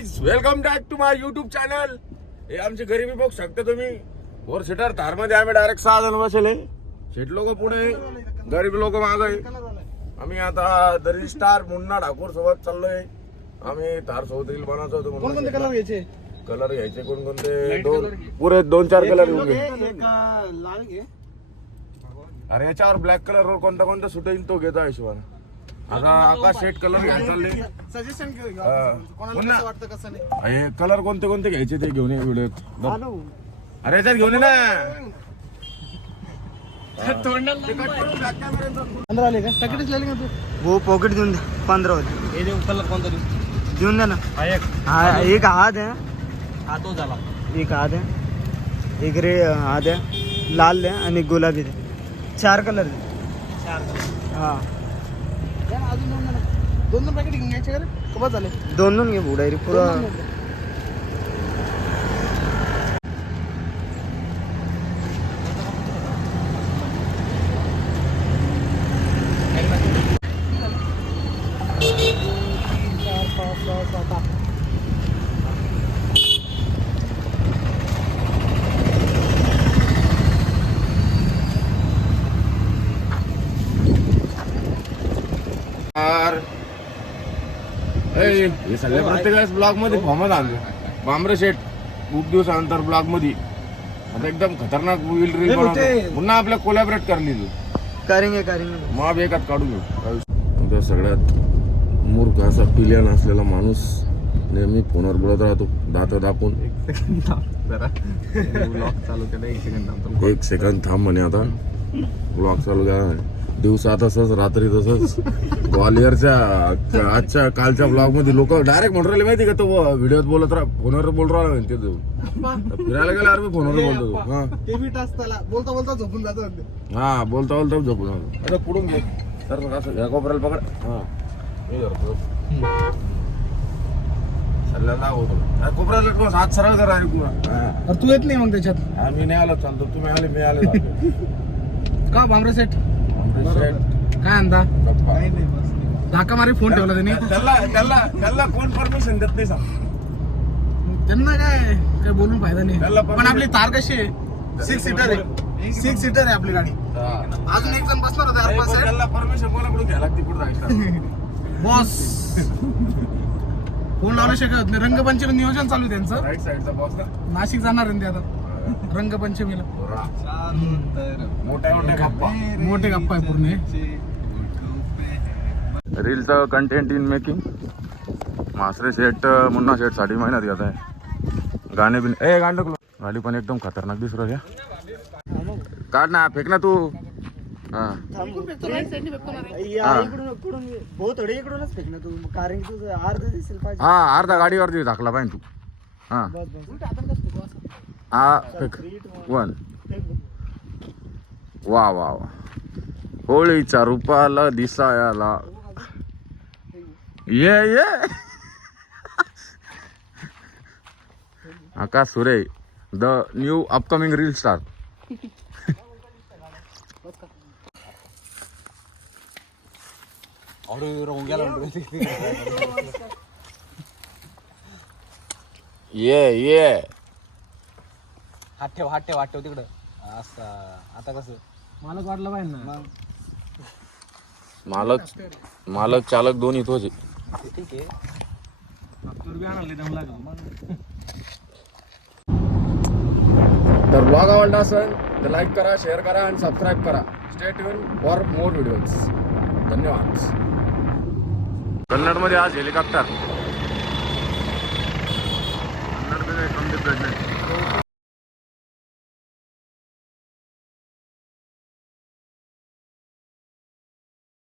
Guys, welcome back to my YouTube channel. हे आमची गरिबी बघू शकता तुम्ही. 4 सीटर थार मध्ये आम्ही डायरेक्ट 6 जण बसले. शेट लोक पुढे, गरीब लोक मागे. आम्ही आता दरी स्टार मुन्ना ठाकूर सोबत चाललोय. आम्ही थार सोबत रील बनवतो होतो. कोणते कलर घ्यायचे? कलर घ्यायचे कोणकोणते? पुरे 2-4 कलर घेऊन घे. लाल घे. अरे याच्यावर ब्लॅक कलर वर कोणता कोणता सुट येईल तो घेतो हिशोबाने. आता आकाश शेट कलर घ्यायला चालले. सजेशन कोणाला कसं वाटतं कसं नाही. हे कलर कोणते कोणते घ्यायचे ते घेऊन ये व्हिडिओत. अरे याच्यात घेऊन ये ना. 15 आले का? पॅकेटच लावले का तू? वो पॉकेट देऊन द्या 15 होते. हे देऊ कलर कोणता देऊ? देऊन द्या ना. हा एक एक हात आहे, हा तो झाला. एक हात आहे, एक रे हात आहे, लाल द्या आणि गुलाबी द्या. 4 कलर द्या. 4 कलर. हा द्या ना, अजून दोन पॅकेट घेऊन घ्यायचे का रे? कबा झाले? 2 घे भाऊ डायरेक्ट पुरा. हे सगळे प्रत्येकाच ब्लॉग मध्ये फॉर्मच आणले. बांबरे शेट खूप दिवसानंतर ब्लॉग मध्ये आता एकदम खतरनाक रील बनवतो. पुन्हा आपल्या कोलॅबरेट करली तू. करेंगे माप एकात काढून घेऊ. त्या सगळ्यात मूर्ख असा पिलियन असलेला माणूस नेहमी फोनवर बोलत राहतो दात दाखवून. 1 सेकंद थांब म्हणे. आता ब्लॉग चालू करा. दिवसा तसंच, रात्री तसंच. ग्वालियरच्या आजच्या कालच्या ब्लॉग मध्ये लोक डायरेक्ट म्हणून राहिले माहिती का, तो व्हिडिओत बोलत राहा, फोनवर बोलत राहिला म्हणते. तो फिरायला गेला अरे फोनवर बोलतो तो. हा ते बी टास्क त्याला बोलता बोलता झोपून जातो. हा बोलता बोलता झोपून आलो. आता पुढून घे तर असं या कोपऱ्याला पकड. हा हे धरतो. सल्ला दाखवतो. कोपऱ्याला लटकून हात सरळ करा. अरे तू येत नाही मग त्याच्यात? आम्ही नाही आलो चालतो. तुम्ही आले मी आले का बांबरे सेट काय आणता? धाका मारे फोन ठेवला त्याने. त्याला कोण परमिशन देत नाही सांग. त्यांना काय बोलून फायदा नाही. त्याला पण आपली तार कशी आहे? 6 सीटर आहे. 6 सीटर आहे आपली गाडी. अजून एक जण बसणार होता. त्याला परमिशन कोणाकडून घ्यायला लागते पुढे जायचं. बॉस फोन लावलं शकत नाही. रंगपंचमी नियोजन चालू आहे त्यांचं. राईट साईडचा बॉस ना. नाशिक जाणार आहे ते आता रंगपंचमीला. मोठे गप्पा आहे पूर्ण. रीलचं कंटेंट इन मेकिंग. मासरे शेट मुन्ना शेट 3.5 महिन्यात घेत आहे. गाणे बिन गाणं गाडी पण एकदम खतरनाक दिसू राहिली. काढ ना, फेक ना तू. हा भाऊ थोडे इकडूनच फेक ना तू, कारण की तुझं अर्ध दिसेल पाहिजे. हा अर्धा गाडीवरती टाकला पाहिजे तू. हा हा फेक. 1 वा वा वा. होळीच्या रूपाला दिसायला ये आकाश सुरे the new upcoming reel star. ये हात ठेव तिकडं. असं आता कसं मालक वाटलं पाहिजे ना. मालक चालक दोन्ही तोच. ठीक आहे. तर ब्लॉग आवडला असेल तर लाईक करा, शेअर करा आणि सबस्क्राईब करा. Stay tune for more videos. धन्यवाद. कन्नडमध्ये आज हेलिकॉप्टर. कन्नड